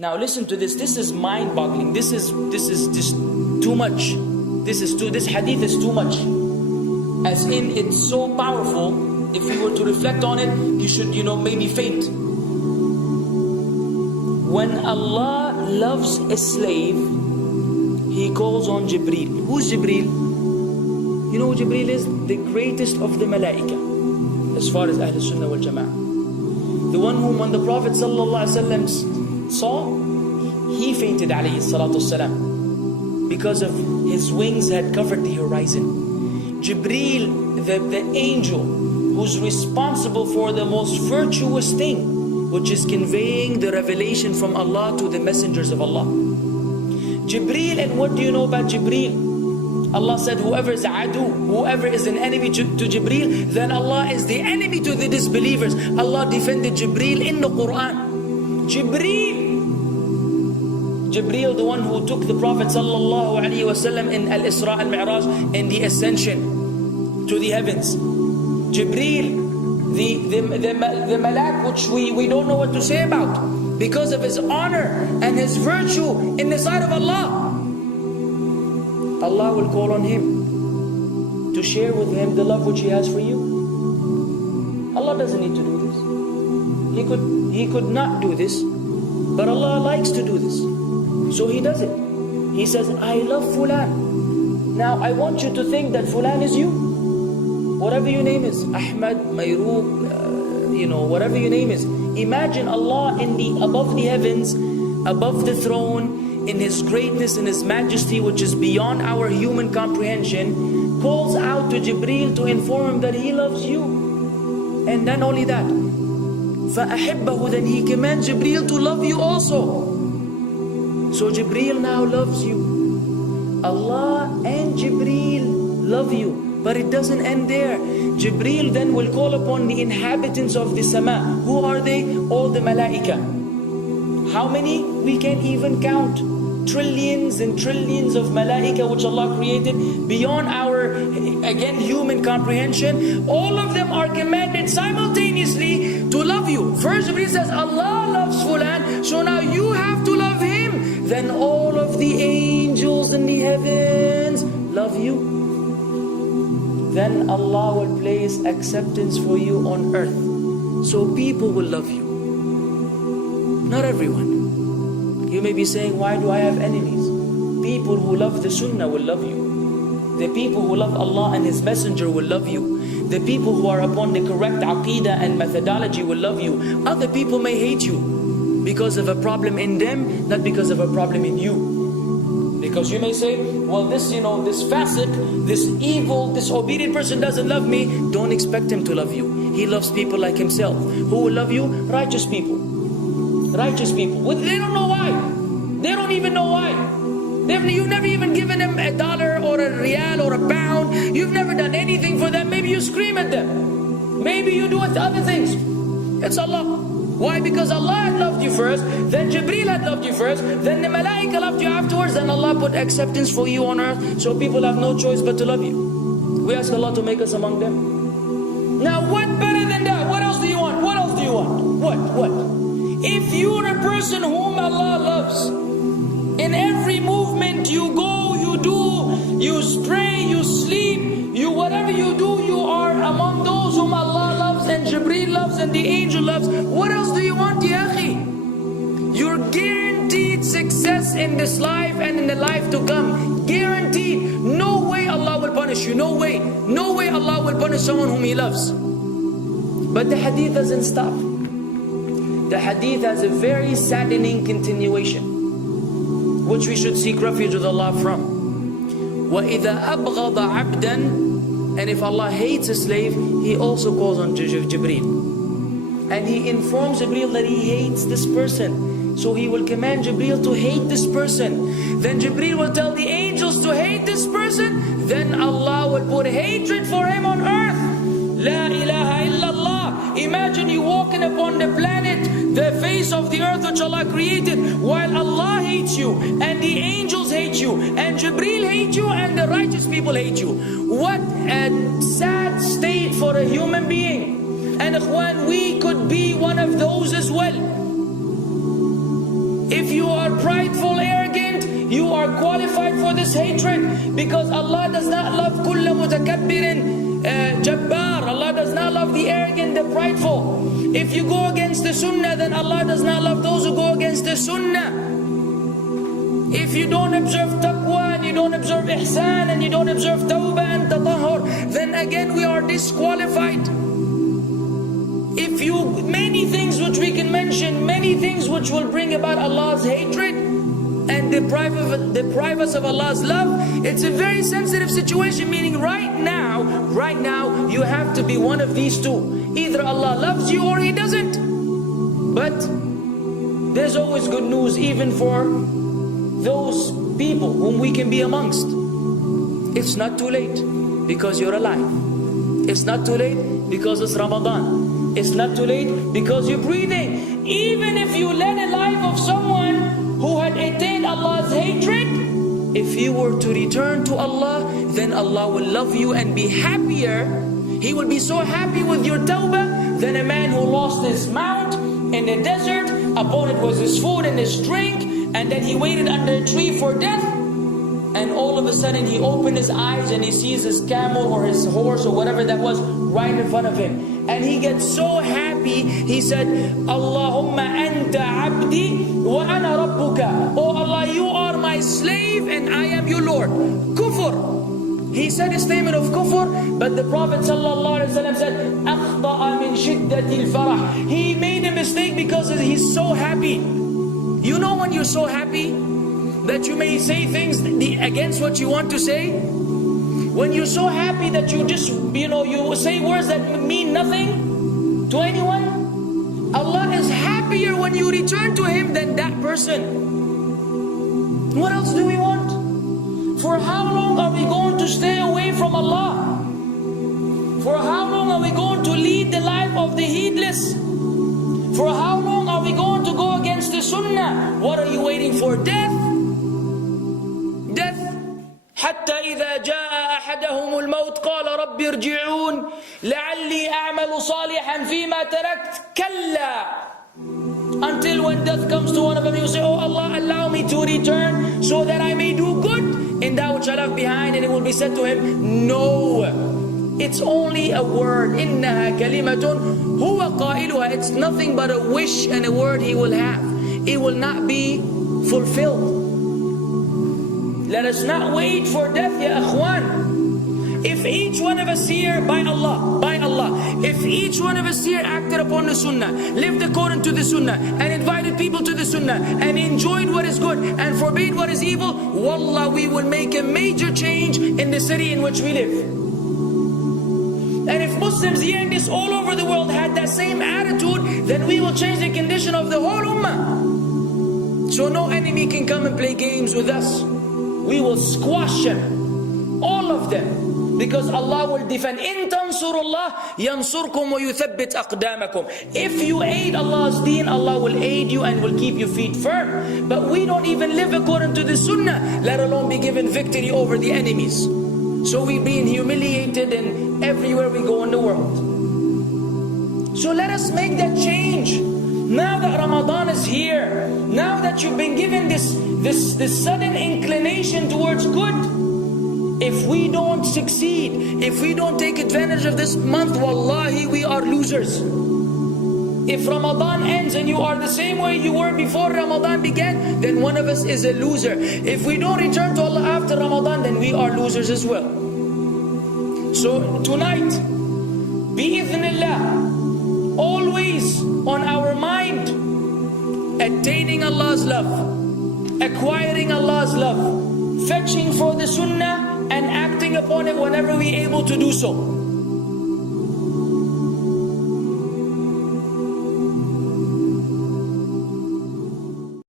Now listen to this. This is mind-boggling. This is just too much. This hadith is too much. As in, it's so powerful. If you were to reflect on it, you should, maybe faint. When Allah loves a slave, He calls on Jibreel. Who's Jibreel? You know who Jibreel is? The greatest of the malaika, as far as Ahl Sunnah wal Jama'ah. The one whom when the Prophet ﷺ saw, he fainted alayhi salatu wasalam, because of his wings had covered the horizon. Jibreel, the angel who's responsible for the most virtuous thing, which is conveying the revelation from Allah to the messengers of Allah. Jibreel, and what do you know about Jibreel? Allah said, whoever is adu, whoever is an enemy to Jibreel, then Allah is the enemy to the disbelievers. Allah defended Jibreel in the Quran. Jibreel, the one who took the Prophet ﷺ in Al-Isra al-Mi'raj, in the ascension to the heavens. Jibreel, the malak, which we don't know what to say about, because of his honor and his virtue in the sight of Allah. Allah will call on him to share with him the love which He has for you. Allah doesn't need to do this. He could not do this, but Allah likes to do this, so He does it. He says, I love Fulan. Now I want you to think that Fulan is you. Whatever your name is, Ahmad, Mayroob, whatever your name is. Imagine Allah above the heavens, above the throne, in His greatness and His majesty, which is beyond our human comprehension, calls out to Jibreel to inform him that He loves you. And then only that, فَأَحِبَّهُ, then He commands Jibreel to love you also. So Jibreel now loves you. Allah and Jibreel love you. But it doesn't end there. Jibreel then will call upon the inhabitants of the sama. Who are they? All the malaika. How many? We can't even count. Trillions and trillions of malaika which Allah created beyond our, again, human comprehension. All of them are commanded simultaneously to love you. First Jibreel says, Allah loves Fulan, so now you have to love him. Then all of the angels in the heavens love you. Then Allah will place acceptance for you on earth. So people will love you. Not everyone. You may be saying, why do I have enemies? People who love the Sunnah will love you. The people who love Allah and His Messenger will love you. The people who are upon the correct aqidah and methodology will love you. Other people may hate you because of a problem in them, not because of a problem in you. Because you may say, well, this fasiq, this evil, disobedient person doesn't love me. Don't expect him to love you. He loves people like himself. Who will love you? Righteous people. Righteous people. Well, they don't know why. They don't even know why. You've never even given them $1 or a riyal or a pound. You've never done anything for them. Maybe you scream at them. Maybe you do other things. It's Allah. Why? Because Allah had loved you first, then Jibreel had loved you first, then the malaika loved you afterwards, then Allah put acceptance for you on earth, so people have no choice but to love you. We ask Allah to make us among them. Now what better than that? What else do you want? What else do you want? What? If you're a person whom Allah loves, in every movement you go, you do, you pray, you sleep, whatever you do, you are among those whom Allah loves and Jibreel loves and the angel loves. What else do you want, ya akhi? You're guaranteed success in this life and in the life to come. Guaranteed. No way Allah will punish you. No way. No way Allah will punish someone whom He loves. But the hadith doesn't stop. The hadith has a very saddening continuation, which we should seek refuge with Allah from. وَإِذَا أَبْغَضَ عَبْدًا, and if Allah hates a slave, He also calls on Jibreel. And He informs Jibreel that He hates this person. So He will command Jibreel to hate this person. Then Jibreel will tell the angels to hate this person. Then Allah will put hatred for him on earth. La ilaha illallah. Imagine you walking upon the planet, the face of the earth which Allah created, while Allah hates you, and the angels hate you, and Jibreel hates you, and the righteous people hate you. What a sad state for a human being. And ikhwan, we could be one of those as well. If you are prideful, arrogant, you are qualified for this hatred, because Allah does not love kulla mutakabbirin jabbar. Allah does not love the arrogant, the prideful. If you go against the sunnah, then Allah does not love those who go against the sunnah. If you don't observe taqwa, and you don't observe ihsan, and you don't observe tawbah and tatahur, then again we are disqualified. If you, many things which we can mention, many things which will bring about Allah's hatred and deprive us of Allah's love. It's a very sensitive situation, meaning right now, you have to be one of these two. Either Allah loves you or He doesn't. But there's always good news even for those people whom we can be amongst. It's not too late because you're alive. It's not too late because it's Ramadan. It's not too late because you're breathing. Even if you led a life of someone who had attained Allah's hatred, if you were to return to Allah, then Allah will love you and be happier. He will be so happy with your tawbah than a man who lost his mount in the desert. Upon it was his food and his drink, and then he waited under a tree for death, and all of a sudden he opened his eyes and he sees his camel or his horse or whatever that was right in front of him, and he gets so happy. He said, Allahumma anta abdi wa ana rabbuka. Oh Allah, you are my slave and I am your Lord. Kufr. He said a statement of kufr, but the Prophet ﷺ said, أخطأ من شدة الفرح. He made a mistake because he's so happy. You know when you're so happy that you may say things against what you want to say? When you're so happy that you just, you say words that mean nothing to anyone? Allah is happier when you return to Him than that person. What else do we want? For how long are we going to stay away from Allah? For how long are we going to lead the life of the heedless? For how long are we going to go against the sunnah? What are you waiting for? Death? Death. حتى إذا جاء أحدهم الموت قال رب ارجعون لعلي أعمل صالحا فيما تركت كلا. Until when death comes to one of them, you say, oh Allah, allow me to return so that I may do good in that which I left behind. And it will be said to him, no, it's only a word. إِنَّهَا كَلِمَةٌ هُوَ قَائِلُهَا. It's nothing but a wish and a word he will have. It will not be fulfilled. Let us not wait for death, ya akhwan. If each one of us here, by Allah, if each one of us here acted upon the sunnah, lived according to the sunnah, and invited people to the sunnah, and enjoyed what is good, and forbade what is evil, wallah, we will make a major change in the city in which we live. And if Muslims hearing this all over the world had that same attitude, then we will change the condition of the whole ummah. So no enemy can come and play games with us. We will squash them, all of them, because Allah will defend. إِن تَنْصُرُ اللَّهِ يَنْصُرْكُمْ وَيُثَبِّتْ أَقْدَامَكُمْ. If you aid Allah's deen, Allah will aid you and will keep your feet firm. But we don't even live according to the sunnah, let alone be given victory over the enemies. So we're being humiliated and everywhere we go in the world. So let us make that change. Now that Ramadan is here, now that you've been given this sudden inclination towards good, if we don't succeed, if we don't take advantage of this month, wallahi, we are losers. If Ramadan ends and you are the same way you were before Ramadan began, then one of us is a loser. If we don't return to Allah after Ramadan, then we are losers as well. So tonight, bi'idhnillah, always on our mind, attaining Allah's love, acquiring Allah's love, fetching for the sunnah and acting upon it whenever we're able to do so.